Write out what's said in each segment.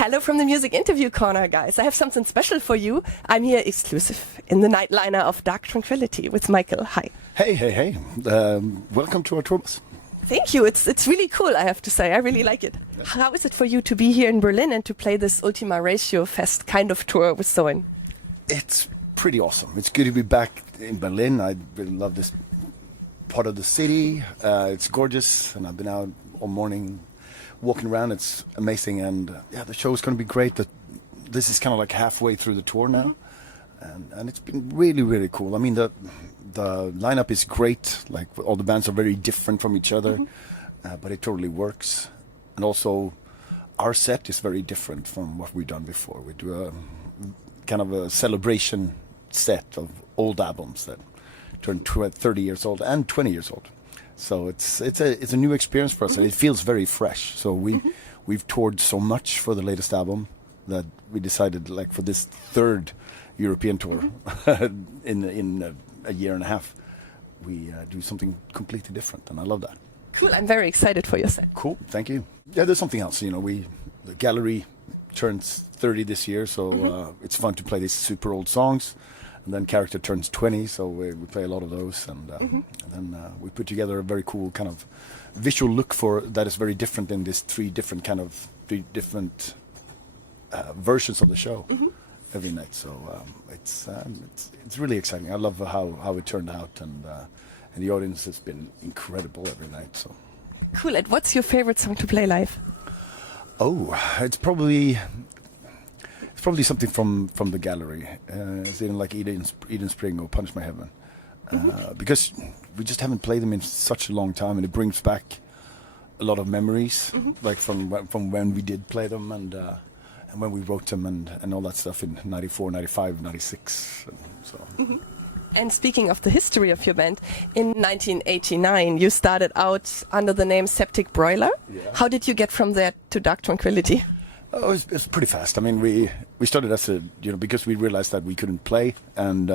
Hello from the Music Interview Corner, guys. I have something special for you. I'm here exclusive in the nightliner of Dark Tranquillity with Mikael. Hi. Hey. Welcome to our tours. Thank you. It's really cool, I have to say. I really like it. How is it for you to be here in Berlin and to play this Ultima Ratio Fest kind of tour with Soen? It's pretty awesome. It's good to be back in Berlin. I really love this part of the city. It's gorgeous, and I've been out all morning walking around. It's amazing, and the show is going to be great. This is kind of like halfway through the tour now, and it's been really cool. I mean, the lineup is great. Like, all the bands are very different from each other, but it totally works. And also, our set is very different from what we've done before. We do a kind of a celebration set of old albums that turned 30 years old and 20 years old. So it's a new experience for us, and it feels very fresh. So we've toured so much for the latest album that we decided, like, for this third European tour in a year and a half, we do something completely different, and I love that. Cool. I'm very excited for your set. Cool. Thank you. Yeah, there's something else. You know, the gallery turns 30 this year, so it's fun to play these super old songs. And then Character turns 20, so we play a lot of those, and then we put together a very cool kind of visual look for that is very different in these three different versions of the show every night. So it's really exciting. I love how it turned out, and the audience has been incredible every night. So cool. And what's your favorite song to play live? Oh, it's probably something from the gallery. It's even like Eden Spring or Punish My Heaven, because we just haven't played them in such a long time, and it brings back a lot of memories, like from when we did play them, and when we wrote them, and all that stuff in 94, 95, 96. And speaking of the history of your band, in 1989 you started out under the name Septic Broiler. Yeah. How did you get from there to Dark Tranquillity? Oh, it was pretty fast. I mean, we started as because we realized that we couldn't play, and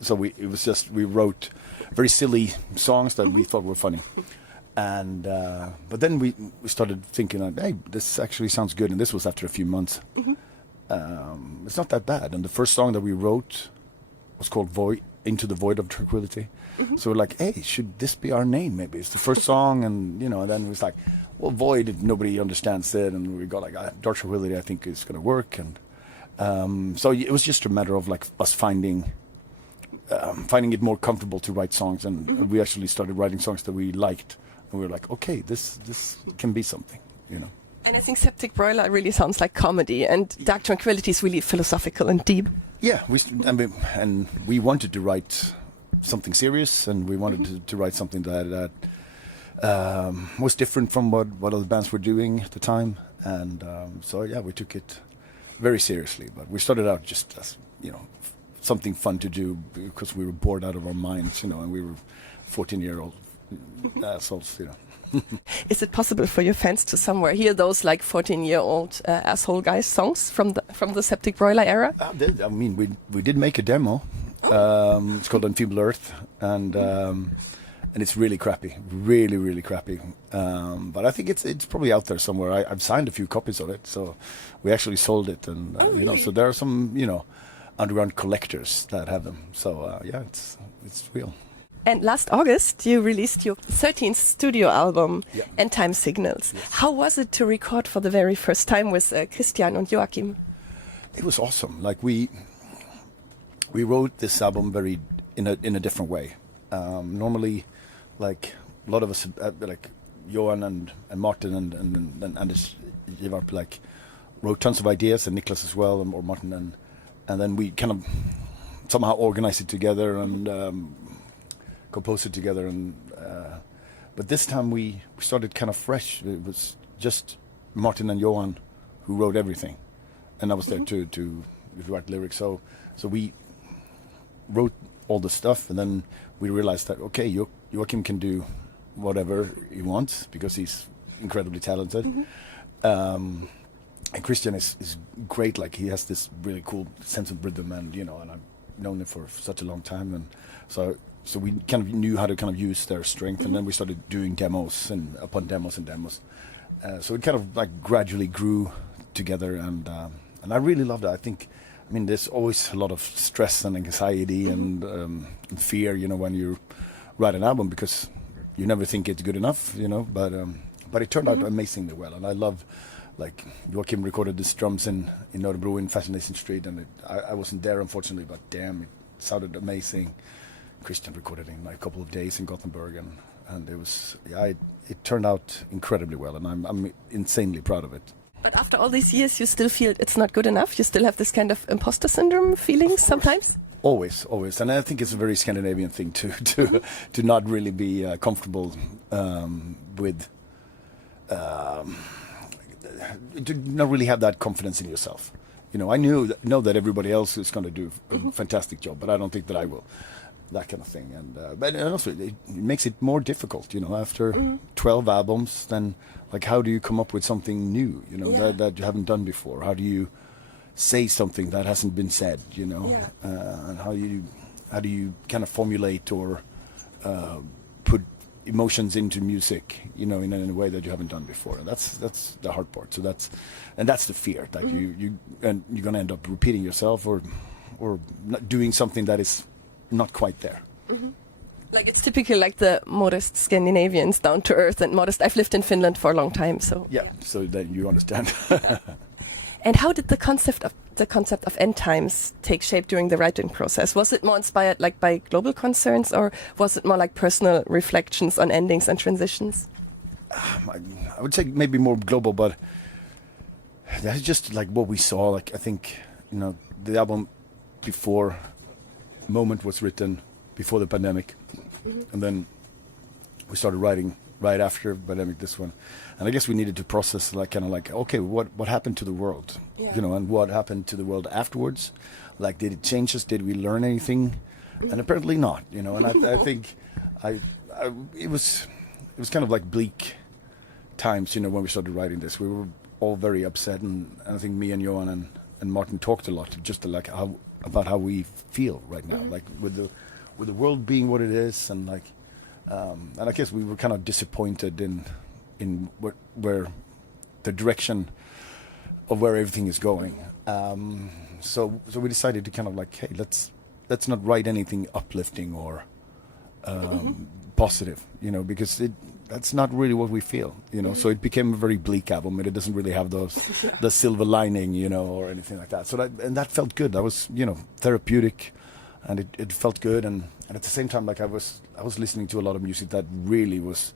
so we wrote very silly songs that we thought were funny, and but then we started thinking that, hey, this actually sounds good, and this was after a few months. It's not that bad, and the first song that we wrote was called Into the Void of Tranquility. So we're like, hey, should this be our name? Maybe it's the first song, and and then it was like, well, Void, nobody understands it, and we got like Dark Tranquillity, I think is going to work, and so it was just a matter of like us finding it more comfortable to write songs, and we actually started writing songs that we liked, and we were like, okay, this can be something, And I think Septic Broiler really sounds like comedy, and Dark Tranquillity is really philosophical and deep. Yeah, we wanted to write something serious, and we wanted to write something that was different from what other bands were doing at the time, and so we took it very seriously. But we started out just as something fun to do because we were bored out of our minds, and we were 14-year-old assholes, Is it possible for your fans to somewhere hear those like 14-year-old asshole guys songs from the Septic Broiler era? I mean, we did make a demo. It's called Enfeebled Earth, and it's really crappy, really crappy. But I think it's probably out there somewhere. I've signed a few copies of it, so we actually sold it, and really? So there are some underground collectors that have them. So it's real. And last August, you released your 13th studio album, Endtime Signals. Yes. How was it to record for the very first time with Christian and Joachim? It was awesome. Like, we wrote this album in a different way. Normally, like, a lot of us, like Johan and Martin and Anders Givarp, like, wrote tons of ideas, and Niklas as well, or Martin, and then we kind of somehow organized it together and composed it together, and but this time we started kind of fresh. It was just Martin and Johan who wrote everything, and I was there to write lyrics. So we wrote all the stuff, and then we realized that Joachim can do whatever he wants because he's incredibly talented. And Christian is great. Like, he has this really cool sense of rhythm, and and I've known him for such a long time, and so we kind of knew how to kind of use their strength, and then we started doing demos and upon demos and demos. So it kind of like gradually grew together, and I really loved it. I mean, there's always a lot of stress and anxiety and fear, you know, when you write an album, because you never think it's good enough, you know. But it turned out amazingly well, and I love, like, Joachim recorded the drums in Örebro in Fascination Street, and I wasn't there unfortunately, but damn, it sounded amazing. Christian recorded it in like a couple of days in Gothenburg, and it was, it turned out incredibly well, and I'm insanely proud of it. But after all these years, you still feel it's not good enough? You still have this kind of imposter syndrome feelings sometimes? Always, and I think it's a very Scandinavian thing to not really be comfortable with, to not really have that confidence in yourself. You know, I know that everybody else is going to do a fantastic job, but I don't think that I will. That kind of thing, but also it makes it more difficult. You know, after 12 albums, then like how do you come up with something new? You know, that you haven't done before. How do you say something that hasn't been said? You know, and how do you kind of formulate or put emotions into music? You know, in a way that you haven't done before. And that's the hard part. So that's the fear that you're gonna end up repeating yourself or not doing something that is not quite there. Like it's typically like the modest Scandinavians, down to earth and modest. I've lived in Finland for a long time, so so then you understand. And how did the concept of end times take shape during the writing process? Was it more inspired like by global concerns, or was it more like personal reflections on endings and transitions? I would say maybe more global, but that's just like what we saw. Like I think, you know, the album before Moment was written before the pandemic, and then we started writing right after pandemic, this one, and I guess we needed to process like kind of like, okay, what happened to the world, you know, and what happened to the world afterwards. Like, did it change us? Did we learn anything? And apparently not, you know. And I think it was kind of like bleak times, you know, when we started writing this. We were all very upset, and I think me and Johan and Martin talked a lot just to like about how we feel right now, like with the world being what it is, and like and I guess we were kind of disappointed in where the direction of where everything is going. So we decided to kind of like, hey, let's not write anything uplifting or positive, you know, because that's not really what we feel, you know. So it became a very bleak album, and it doesn't really have the silver lining, you know, or anything like that. So that felt good. That was, you know, therapeutic, and it felt good. And at the same time, like I was listening to a lot of music that really was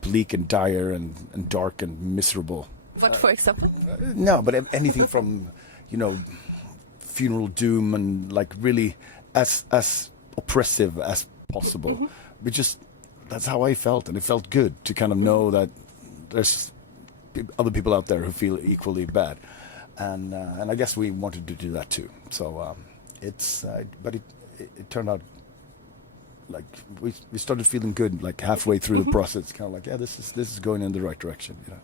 bleak and dire and dark and miserable. What, for example? No, but anything from, you know, funeral doom and like really as oppressive as possible. But just that's how I felt, and it felt good to kind of know that there's other people out there who feel equally bad, and I guess we wanted to do that too. So but it turned out like we started feeling good like halfway through the process, kind of like, this is going in the right direction, you know.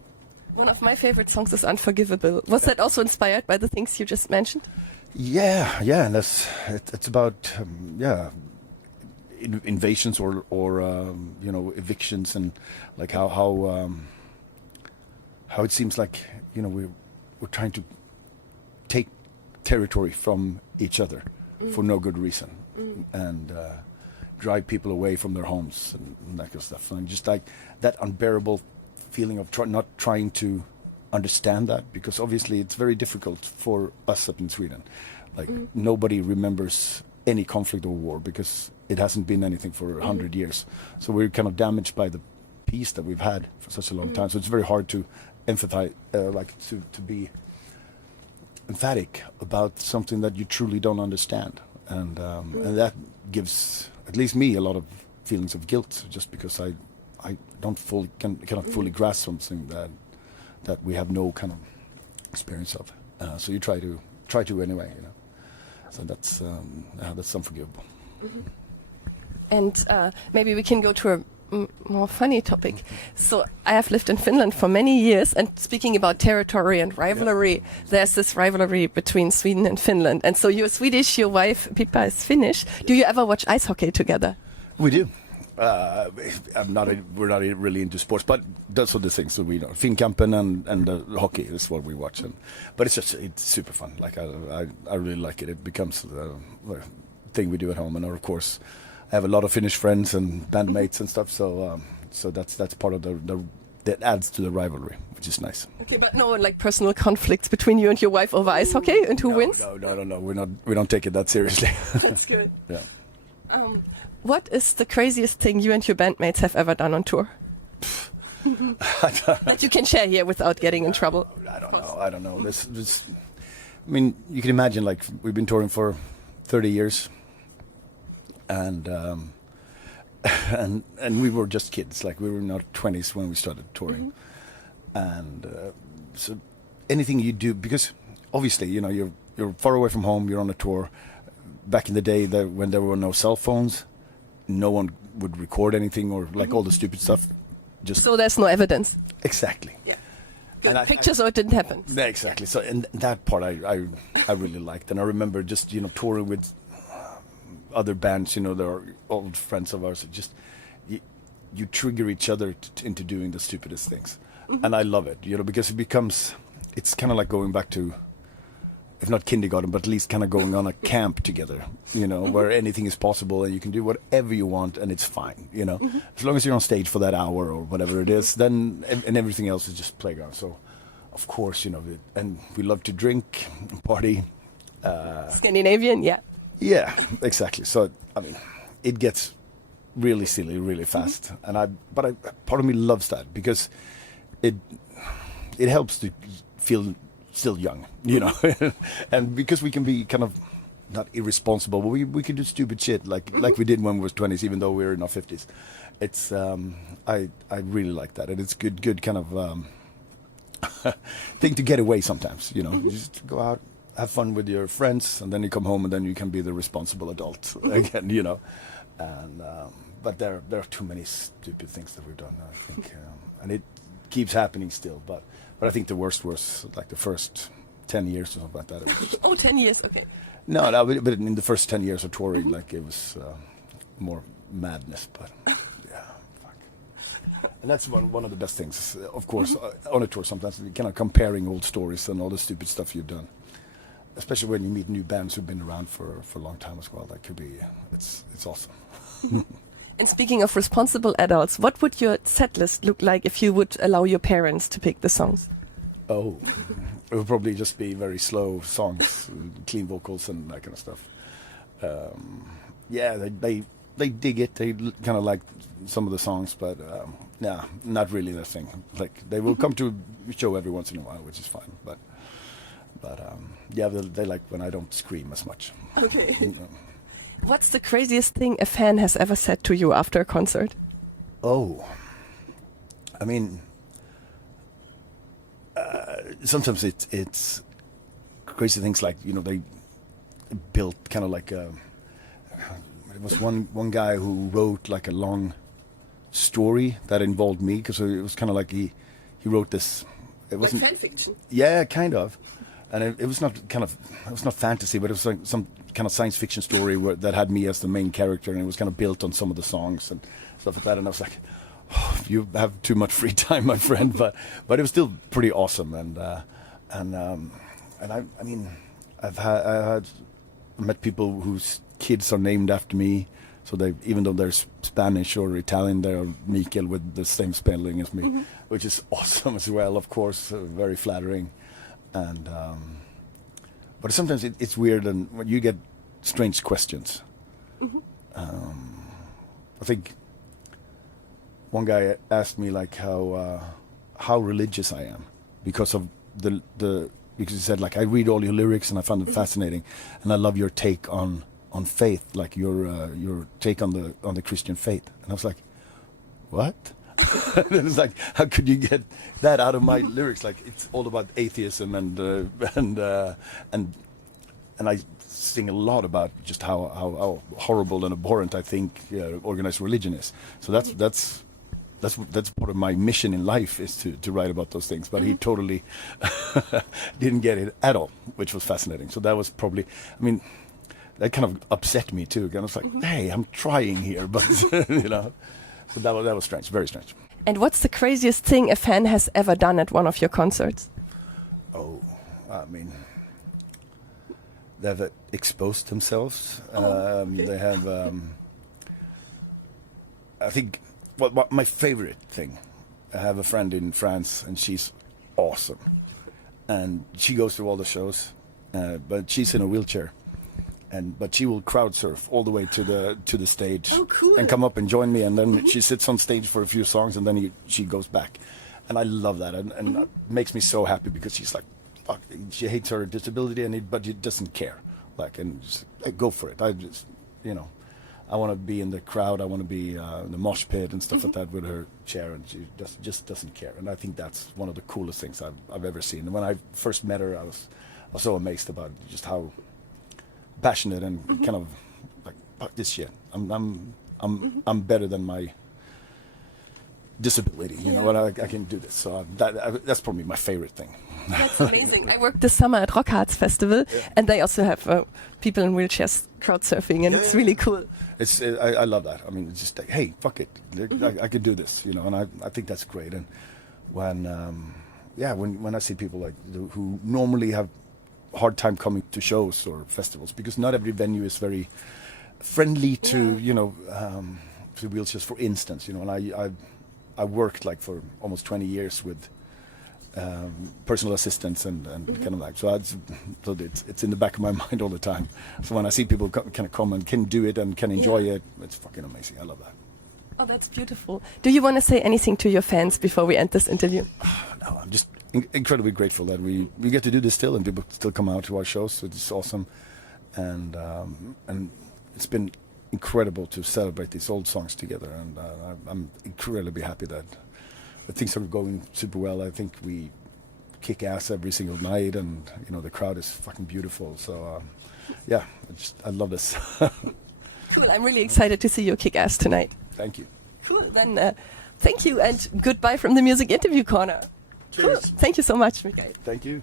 One of my favorite songs is Unforgivable. Was that also inspired by the things you just mentioned? Yeah, and it's about invasions or you know, evictions, and like how it seems like, you know, we're trying to take territory from each other for no good reason, and drive people away from their homes and that kind of stuff, and just like that unbearable feeling of not trying to understand that, because obviously it's very difficult for us up in Sweden. Like nobody remembers any conflict or war because it hasn't been anything for 100 years. So we're kind of damaged by the peace that we've had for such a long time. So it's very hard to empathize, like to be emphatic about something that you truly don't understand, and that gives at least me a lot of feelings of guilt, just because I don't cannot fully grasp something that we have no kind of experience of. So you try to anyway, you know. So that's unforgivable. And maybe we can go to a more funny topic. So I have lived in Finland for many years, and speaking about territory and rivalry, there's this rivalry between Sweden and Finland. And so you're Swedish, your wife Pippa is Finnish. Do you ever watch ice hockey together? We do. We're not really into sports, but those are the things that we know. Finkampen and hockey is what we watch, but it's super fun. Like I really like it. It becomes the thing we do at home, and of course, I have a lot of Finnish friends and bandmates and stuff. So that's part of that adds to the rivalry, which is nice. Okay, but no like personal conflicts between you and your wife over ice hockey, and who wins? No. We don't take it that seriously. That's good. Yeah. What is the craziest thing you and your bandmates have ever done on tour? That you can share here without getting in trouble. I don't know. This. I mean, you can imagine, like, we've been touring for 30 years, and we were just kids. Like, we were in our 20s when we started touring, and so anything you do, because obviously, you know, you're far away from home. You're on a tour. Back in the day, when there were no cell phones, no one would record anything or like all the stupid stuff. So there's no evidence. Exactly. Yeah. Good pictures, or it didn't happen. Yeah, exactly. So, and that part I really liked, and I remember just, you know, touring with other bands. You know, they're old friends of ours. Just you trigger each other into doing the stupidest things, and I love it. You know, because it's kind of like going back to, if not kindergarten, but at least kind of going on a camp together, you know, where anything is possible and you can do whatever you want and it's fine, you know. As long as you're on stage for that hour or whatever it is, then, and everything else is just playground. So, of course, you know, and we love to drink and party. Scandinavian, yeah. Yeah, exactly. So, I mean, it gets really silly really fast. But part of me loves that because it helps to feel still young, you know, and because we can be kind of not irresponsible, but we can do stupid shit like we did when we were 20s, even though we were in our 50s. It's I really like that, and it's good kind of thing to get away sometimes, you know. You just go out, have fun with your friends, and then you come home, and then you can be the responsible adult again, you know. And but there are too many stupid things that we've done, I think, and it keeps happening still, but I think the worst was like the first 10 years or something like that. It was 10 years, okay. No, but in the first 10 years of touring, like, it was more madness, but yeah, fuck. And that's one of the best things, of course, on a tour sometimes, kind of comparing old stories and all the stupid stuff you've done. Especially when you meet new bands who've been around for a long time as well. That could be, it's awesome. And speaking of responsible adults, what would your set list look like if you would allow your parents to pick the songs? Oh, it would probably just be very slow songs, clean vocals and that kind of stuff. Yeah, they dig it. They kind of like some of the songs, but nah, not really their thing. Like, they will come to a show every once in a while, which is fine. But yeah, they like when I don't scream as much. Okay. What's the craziest thing a fan has ever said to you after a concert? Oh, I mean, sometimes it's crazy things like, you know, they built kind of like it was one guy who wrote like a long story that involved me, because it was kind of like he wrote this. It wasn't like fan fiction. Yeah, kind of. And it was not fantasy, but it was like some kind of science fiction story that had me as the main character, and it was kind of built on some of the songs and stuff like that. And I was like, oh, you have too much free time, my friend. But it was still pretty awesome. And I mean, I've met people whose kids are named after me. So they, even though they're Spanish or Italian, they're Mikael with the same spelling as me, which is awesome as well. Of course, very flattering. And but sometimes it's weird, and when you get strange questions. I think one guy asked me like how religious I am because of because he said, like, I read all your lyrics and I found them fascinating, and I love your take on faith, like your take on the Christian faith. And I was like, what? And it's like, how could you get that out of my lyrics? Like, it's all about atheism and I sing a lot about just how horrible and abhorrent I think organized religion is. So that's part of my mission in life, is to write about those things. But he totally didn't get it at all, which was fascinating. So that was probably, I mean, that kind of upset me too. And I was like, hey, I'm trying here, but you know, so that was strange, very strange. And what's the craziest thing a fan has ever done at one of your concerts? Oh, I mean, they've exposed themselves. Okay. They have, I think, what my favorite thing, I have a friend in France and she's awesome. And she goes to all the shows, but she's in a wheelchair. But she will crowd surf all the way to the stage. Oh, cool. And come up and join me, and then she sits on stage for a few songs, and then she goes back, and I love that, and it makes me so happy because she's like, fuck, she hates her disability, but she doesn't care, like, and just, like, go for it. I just, you know, I want to be in the crowd, I want to be in the mosh pit and stuff like that with her chair, and she just doesn't care, and I think that's one of the coolest things I've ever seen. And when I first met her, I was so amazed about just how passionate and kind of like, fuck this shit. I'm better than my disability, you know, and I can do this. So that's probably my favorite thing. That's amazing. I worked this summer at Rockhart's Festival, and they also have people in wheelchairs crowd surfing, and it's really cool. I love that. I mean, it's just like, hey, fuck it, I could do this, you know, and I think that's great. And when I see people like who normally have hard time coming to shows or festivals, because not every venue is very friendly to to wheelchairs, for instance, you know. And I worked like for almost 20 years with personal assistants and kind of like, so it's in the back of my mind all the time. So when I see people kind of come and can do it and can enjoy it, it's fucking amazing. I love that. Oh, that's beautiful. Do you want to say anything to your fans before we end this interview? No, I'm just incredibly grateful that we get to do this still, and people still come out to our shows. So it's awesome, and it's been incredible to celebrate these old songs together. And I'm incredibly happy that things are going super well. I think we kick ass every single night, and you know, the crowd is fucking beautiful. So I love this. Cool. I'm really excited to see you kick ass tonight. Thank you. Cool. Then thank you and goodbye from the Music Interview Corner. Cheers. Cool. Thank you so much, Mikael. Thank you.